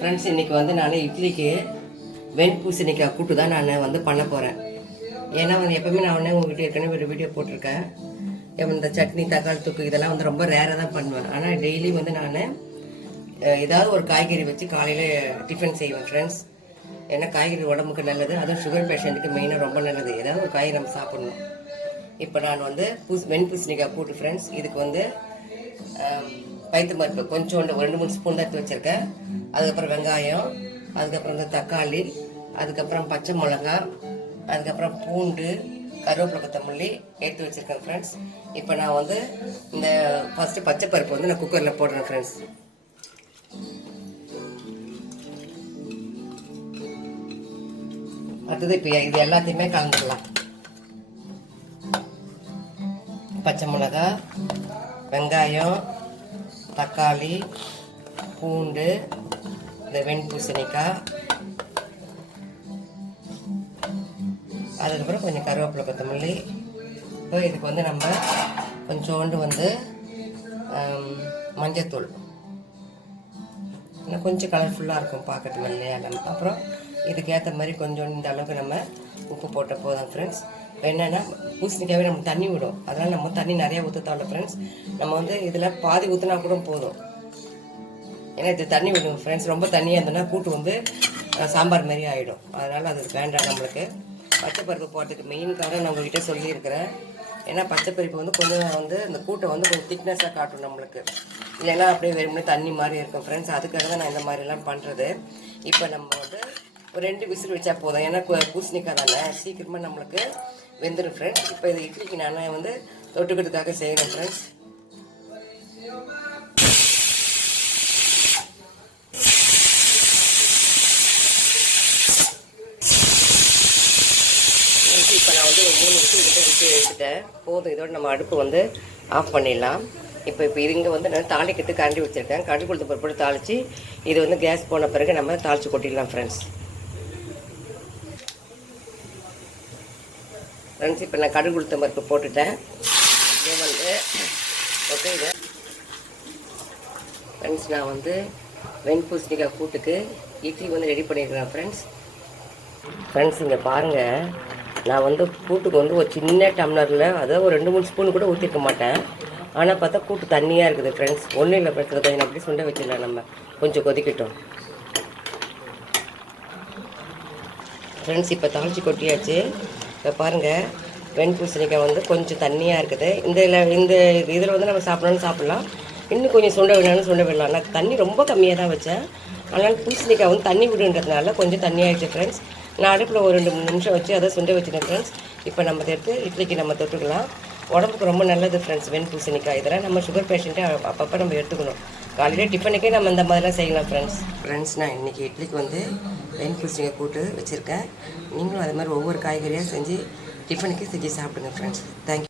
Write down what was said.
Friends இன்றைக்கி வந்து நான் இட்லிக்கு வெண்பூசணிக்காய் கூட்டு தான் நான் வந்து பண்ண போகிறேன் ஏன்னா வந்து எப்போவுமே நான் உடனே உங்ககிட்ட ஏற்கனவே ஒரு வீடியோ போட்டிருக்கேன். இந்த சட்னி தக்காளி தொக்கு இதெல்லாம் வந்து ரொம்ப ரேராக தான் பண்ணுவேன். ஆனால் டெய்லி வந்து நான் ஏதாவது ஒரு காய்கறி வச்சு காலையில் டிஃபன் செய்வேன் ஃப்ரெண்ட்ஸ் ஏன்னா காய்கறி உடம்புக்கு நல்லது. அதுவும் சுகர் பேஷண்ட்டுக்கு மெயினாக ரொம்ப நல்லது. ஏதாவது ஒரு காய்கறி நம்ம சாப்பிட்ணும். இப்போ நான் வந்து பூஸ் வெண்பூசணிக்காய் கூட்டு ஃப்ரெண்ட்ஸ் இதுக்கு வந்து பைத்து பருப்பு கொஞ்சோண்டு ஒரு ரெண்டு மூணு ஸ்பூன் தான் எடுத்து வச்சுருக்கேன். அதுக்கப்புறம் வெங்காயம் அதுக்கப்புறம் வந்து தக்காளி அதுக்கப்புறம் பச்சை மிளகா அதுக்கப்புறம் பூண்டு கருவேப்பிலை கொத்தமல்லி எடுத்து வச்சுருக்கேன் ஃப்ரெண்ட்ஸ் இப்போ நான் வந்து இந்த ஃபஸ்ட்டு பச்சை பருப்பு வந்து நான் குக்கரில் போடுறேன் ஃப்ரெண்ட்ஸ் அடுத்தது இப்போ இது எல்லாத்தையுமே கலந்துடலாம் பச்சை மிளகா வெங்காயம் தக்காளி பூண்டு இந்த வெண்பூசணிக்காய் அதுக்கப்புறம் கொஞ்சம் கருவேப்பிலை கொத்தமல்லி. இப்போ இதுக்கு வந்து நம்ம கொஞ்சோண்டு வந்து மஞ்சத்தூள். இன்னும் கொஞ்சம் கலர்ஃபுல்லாக இருக்கும் பார்க்கறதுக்கு நம்ம அப்புறம் இதுக்கேற்ற மாதிரி கொஞ்சோண்டு இந்த அளவுக்கு நம்ம உப்பு போட்ட போதும் ஃப்ரெண்ட்ஸ் என்னென்னா பூசணிக்காவே நம்ம தண்ணி விடும். அதனால் நம்ம தண்ணி நிறையா ஊற்ற ஃப்ரெண்ட்ஸ் நம்ம வந்து இதில் பாதி ஊற்றினா கூட போதும். ஏன்னா இது தண்ணி விடும் ஃப்ரெண்ட்ஸ் ரொம்ப தண்ணியாக இருந்ததுன்னா கூட்டு வந்து சாம்பார் மாதிரி ஆகிடும் அதனால் அது வேண்டாம் நம்மளுக்கு. பச்சை பருப்பு போடுறதுக்கு மெயின் காரணம் நான் உங்ககிட்ட சொல்லியிருக்கிறேன். ஏன்னா பச்சை பருப்பு வந்து கொஞ்சம் வந்து இந்த கூட்டை வந்து கொஞ்சம் திக்னஸாக காட்டும் நம்மளுக்கு. இல்லைன்னா அப்படியே வெறுமனே தண்ணி மாதிரி இருக்கும் ஃப்ரெண்ட்ஸ் அதுக்காக தான் நான் இந்த மாதிரிலாம் பண்ணுறது இப்போ நம்ம வந்து ஒரு ரெண்டு விசில் வச்சா போதும். ஏன்னா கு- பூசணிக்காய் தானே சீக்கிரமாக நம்மளுக்கு வெந்துடும் ஃப்ரெண்ட்ஸ் இப்போ இது இட்லிக்கு நான் வந்து தொட்டுக்கிறதுக்காக செய்கிறேன் ஃப்ரெண்ட்ஸ் இப்போ நான் வந்து ஒரு மூணு விசில் கிட்ட விட்டு எடுத்துட்டேன். போதும் இதோட நம்ம அடுப்பு வந்து ஆஃப் பண்ணிடலாம். இப்போ இப்போ இங்கே வந்து நான் தாளிக்கிறதுக்கு கரண்டி வச்சுருக்கேன். கரண்டி கொடுத்த பருப்பு தாளித்து இது வந்து கேஸ் போன பிறகு நம்ம தாளித்து கொட்டிடலாம் ஃப்ரெண்ட்ஸ் ஃப்ரெண்ட்ஸ் இப்போ நான் கடுகு கொடுத்த பருப்பு போட்டுட்டேன். இதை வந்து ஓகே இதை. ஃப்ரெண்ட்ஸ் நான் வந்து வெண்பூசணிக்காய் கூட்டுக்கு இட்லி வந்து ரெடி பண்ணியிருக்கிறேன் ஃப்ரெண்ட்ஸ் ஃப்ரெண்ட்ஸ் இங்கே பாருங்கள் நான் வந்து கூட்டுக்கு வந்து ஒரு சின்ன டம்ளரில் அதாவது ஒரு ரெண்டு மூணு ஸ்பூன் கூட ஊற்றிருக்க மாட்டேன். ஆனால் பார்த்தா கூட்டு தண்ணியாக இருக்குது ஃப்ரெண்ட்ஸ் ஒன்றும் இல்லை ஃப்ரெண்ட்ஸ் கொஞ்சம் அப்படி சுண்ட வச்சிடலாம் நம்ம? கொஞ்சம் கொதிக்கட்டும். ஃப்ரெண்ட்ஸ் இப்போ தாளிச்சு கொட்டியாச்சு. இப்போ பாருங்கள் வெண்பூசணிக்காய் வந்து கொஞ்சம் தண்ணியாக இருக்குது. இந்த இதில் இந்த இதில் வந்து நம்ம சாப்பிடணும்னு சாப்பிட்லாம். இன்னும் கொஞ்சம் சுண்ட விடணும்னு சுண்ட விடலாம் நான் தண்ணி ரொம்ப கம்மியாக தான் வச்சேன். ஆனால் பூசணிக்காய் வந்து தண்ணி விடுன்றதுனால கொஞ்சம் தண்ணியாகிடுச்சு ஃப்ரெண்ட்ஸ் நான் அடுப்பில் ஒரு ரெண்டு மூணு நிமிஷம் வச்சு அதை சுண்ட வச்சுட்டேன் ஃப்ரெண்ட்ஸ் இப்போ நம்ம இதை எடுத்து இட்லிக்கு நம்ம தொட்டுக்கலாம். உடம்புக்கு ரொம்ப நல்லது ஃப்ரெண்ட்ஸ் வெண்பூசணிக்காய் இதெல்லாம் நம்ம சுகர் பேஷண்ட்டை அப்பப்போ நம்ம எடுத்துக்கணும். காலையில் டிஃபனுக்கே நம்ம இந்த மாதிரிலாம் செய்யலாம் ஃப்ரெண்ட்ஸ் ஃப்ரெண்ட்ஸ் நான் இன்றைக்கி இட்லிக்கு வந்து வெண்பூசணிக்காய் கூட்டு வச்சுருக்கேன். நீங்களும் அது மாதிரி ஒவ்வொரு காய்கறியாக செஞ்சு டிஃபனுக்கே செஞ்சு சாப்பிடுங்க ஃப்ரெண்ட்ஸ் தேங்க்யூ